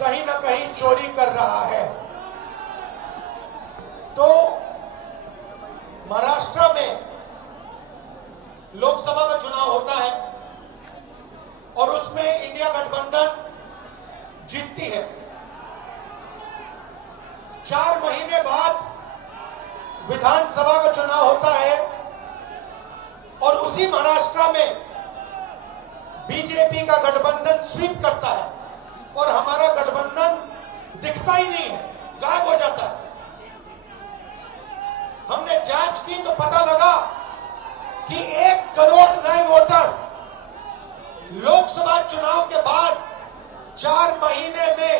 कहीं ना कहीं चोरी कर रहा है। तो महाराष्ट्र में लोकसभा का चुनाव होता है और उसमें इंडिया गठबंधन जीतती है। 4 महीने बाद विधानसभा का चुनाव होता है और उसी महाराष्ट्र में बीजेपी का गठबंधन स्वीप करता है और हमारा गठबंधन दिखता ही नहीं है, गायब हो जाता है। हमने जांच की तो पता लगा कि 1 करोड़ नए वोटर लोकसभा चुनाव के बाद 4 महीने में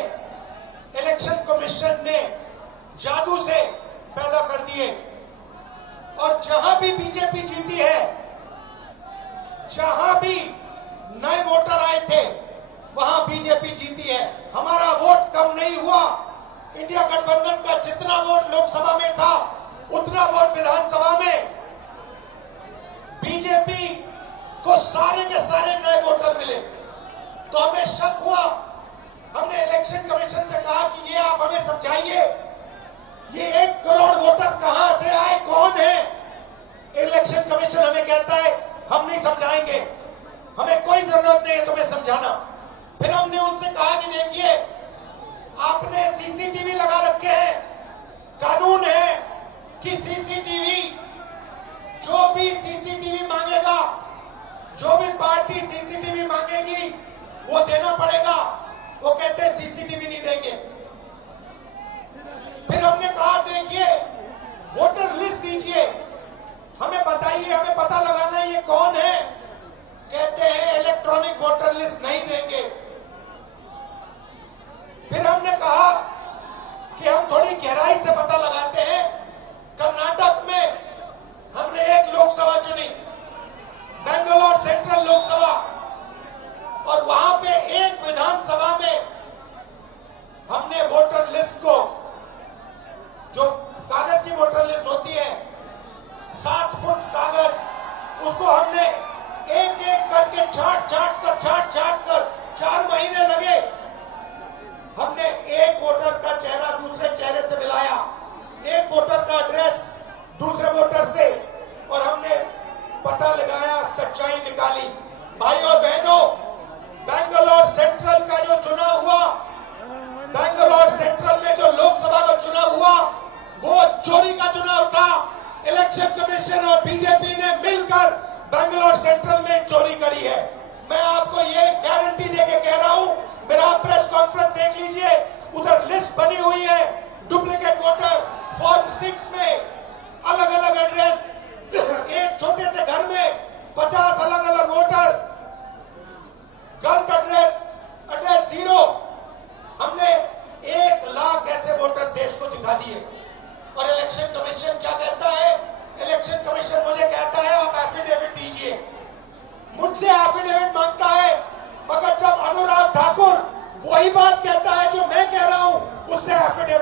इलेक्शन कमीशन ने जादू से पैदा कर दिए। और जहां भी बीजेपी जीती है, जहां भी नए वोटर आए थे, वहां बीजेपी जीती है। हमारा वोट कम नहीं हुआ। इंडिया गठबंधन का जितना वोट लोकसभा में था उतना वोट विधानसभा में बीजेपी को सारे के सारे नए वोटर मिले। तो हमें शक हुआ। हमने इलेक्शन कमीशन से कहा कि ये आप हमें समझाइए, ये 1 करोड़ वोटर कहां से आए, कौन है? इलेक्शन कमीशन हमें कहता है हम नहीं समझाएंगे, हमें कोई जरूरत नहीं है तुम्हें समझाना। फिर हमने उनसे कहा कि देखिए, आपने सीसीटीवी लगा रखे हैं, कानून है कि सीसीटीवी, जो भी सीसीटीवी मांगेगा, जो भी पार्टी सीसीटीवी मांगेगी वो देना पड़ेगा। वो कहते हैं सीसीटीवी नहीं देंगे। फिर हमने कहा देखिए, वोटर लिस्ट दीजिए, हमें बताइए, हमें पता लगाना है ये कौन है। कहते हैं इलेक्ट्रॉनिक वोटर लिस्ट नहीं देंगे। फिर हमने कहा कि हम थोड़ी गहराई से पता लगाते हैं। कर्नाटक में हमने एक लोकसभा चुनी, बेंगलोर सेंट्रल लोकसभा, और वहां पे एक विधानसभा में हमने वोटर लिस्ट को, जो कागज की वोटर लिस्ट होती है 7 फुट कागज, उसको हमने एक एक करके छाट छाट कर 4 महीने लगे। हमने एक वोटर का चेहरा दूसरे चेहरे से मिलाया, एक वोटर का एड्रेस दूसरे वोटर से, और हमने पता लगाया, सच्चाई निकाली। भाई और बहनों, बेंगलोर सेंट्रल का जो चुनाव हुआ, बेंगलोर सेंट्रल में जो लोकसभा का चुनाव हुआ, वो चोरी का चुनाव था। इलेक्शन कमीशन और बीजेपी ने मिलकर बेंगलोर सेंट्रल में चोरी करी है। मैं आपको ये गारंटी देके कह रहा हूं, मेरा प्रेस कॉन्फ्रेंस देख लीजिए, उधर लिस्ट बनी हुई है। डुप्लीकेट वोटर फॉर्म 6 में अलग अलग एड्रेस, एक छोटे से घर में 50 अलग अलग वोटर, गलत एड्रेस, एड्रेस 0। हमने 1 लाख ऐसे वोटर देश को दिखा दिए। और इलेक्शन कमीशन क्या कहता है? इलेक्शन कमीशन मुझे कहता है आप एफिडेविट दीजिए, मुझसे एफिडेविट मांगता है, मगर जब अनुराग ठाकुर वही बात कहता है जो मैं कह रहा हूं, उससे एफिडेविट